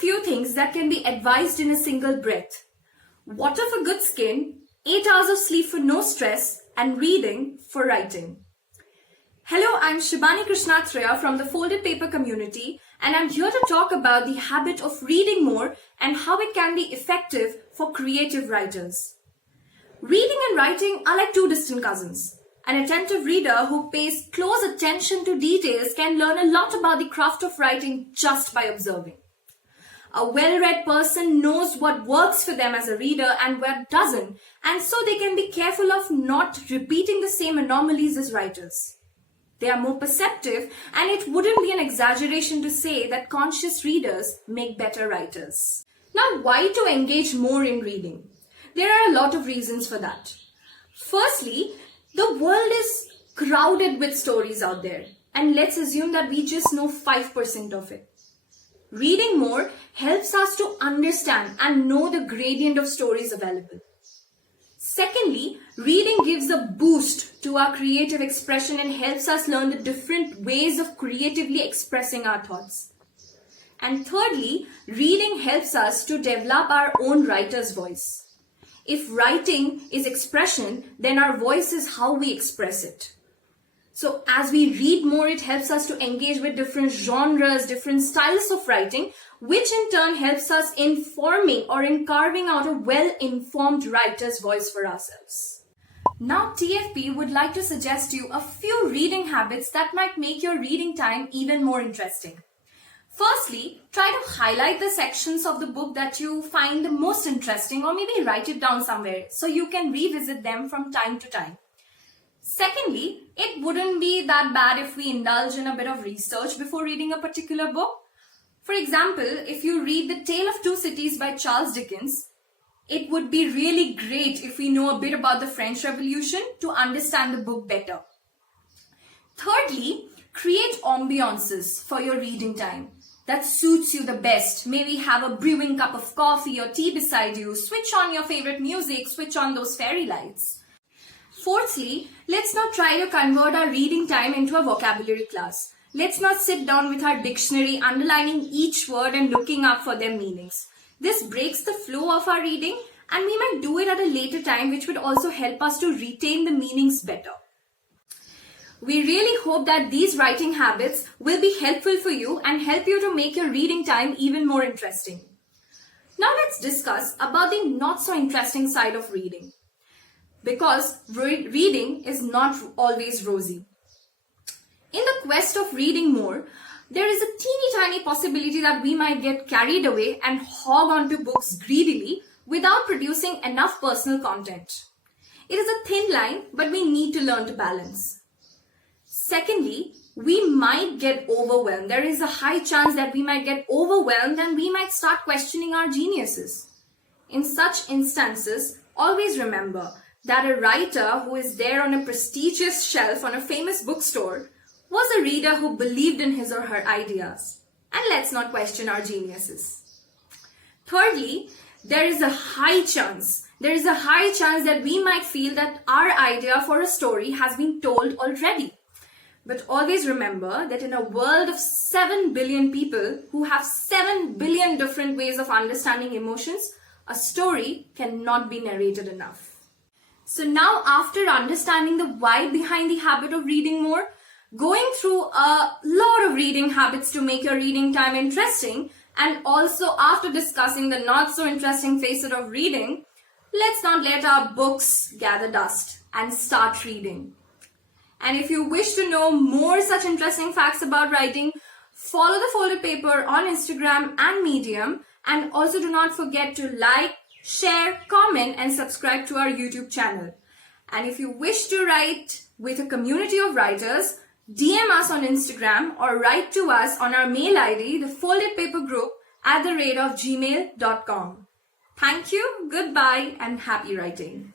few things that can be advised in a single breath. Water for good skin, 8 hours of sleep for no stress, and reading for writing. Hello, I'm Shibani Krishnathraya from the Folded Paper community, and I'm here to talk about the habit of reading more and how it can be effective for creative writers. Reading and writing are like two distant cousins. An attentive reader who pays close attention to details can learn a lot about the craft of writing just by observing. A well-read person knows what works for them as a reader and what doesn't, and so they can be careful of not repeating the same anomalies as writers. They are more perceptive, and it wouldn't be an exaggeration to say that conscious readers make better writers. Now, why to engage more in reading? There are a lot of reasons for that. Firstly, the world is crowded with stories out there, and let's assume that we just know 5% of it. Reading more helps us to understand and know the gradient of stories available. Secondly, reading gives a boost to our creative expression and helps us learn the different ways of creatively expressing our thoughts. And thirdly, reading helps us to develop our own writer's voice. If writing is expression, then our voice is how we express it. So as we read more, it helps us to engage with different genres, different styles of writing, which in turn helps us in forming or in carving out a well-informed writer's voice for ourselves. Now TFP would like to suggest you a few reading habits that might make your reading time even more interesting. Firstly, try to highlight the sections of the book that you find the most interesting, or maybe write it down somewhere so you can revisit them from time to time. Secondly, it wouldn't be that bad if we indulge in a bit of research before reading a particular book. For example, if you read The Tale of Two Cities by Charles Dickens, it would be really great if we know a bit about the French Revolution to understand the book better. Thirdly, create ambiances for your reading time that suits you the best. Maybe have a brewing cup of coffee or tea beside you, switch on your favorite music, switch on those fairy lights. Fourthly, let's not try to convert our reading time into a vocabulary class. Let's not sit down with our dictionary, underlining each word and looking up for their meanings. This breaks the flow of our reading, and we might do it at a later time, which would also help us to retain the meanings better. We really hope that these writing habits will be helpful for you and help you to make your reading time even more interesting. Now let's discuss about the not so interesting side of reading. Because reading is not always rosy. In the quest of reading more, there is a teeny tiny possibility that we might get carried away and hog onto books greedily without producing enough personal content. It is a thin line, but we need to learn to balance. Secondly, we might get overwhelmed. There is a high chance that we might get overwhelmed and we might start questioning our geniuses. In such instances, always remember that a writer who is there on a prestigious shelf on a famous bookstore was a reader who believed in his or her ideas. And let's not question our geniuses. Thirdly, there is a high chance that we might feel that our idea for a story has been told already. But always remember that in a world of 7 billion people who have 7 billion different ways of understanding emotions, a story cannot be narrated enough. So now, after understanding the why behind the habit of reading more, going through a lot of reading habits to make your reading time interesting, and also after discussing the not so interesting facet of reading, let's not let our books gather dust and start reading. And if you wish to know more such interesting facts about writing, follow The Folded Paper on Instagram and Medium, and also do not forget to like, share, comment and subscribe to our YouTube channel. And if you wish to write with a community of writers, DM us on Instagram or write to us on our mail ID, thefoldedpapergroup@gmail.com. Thank you, goodbye and happy writing.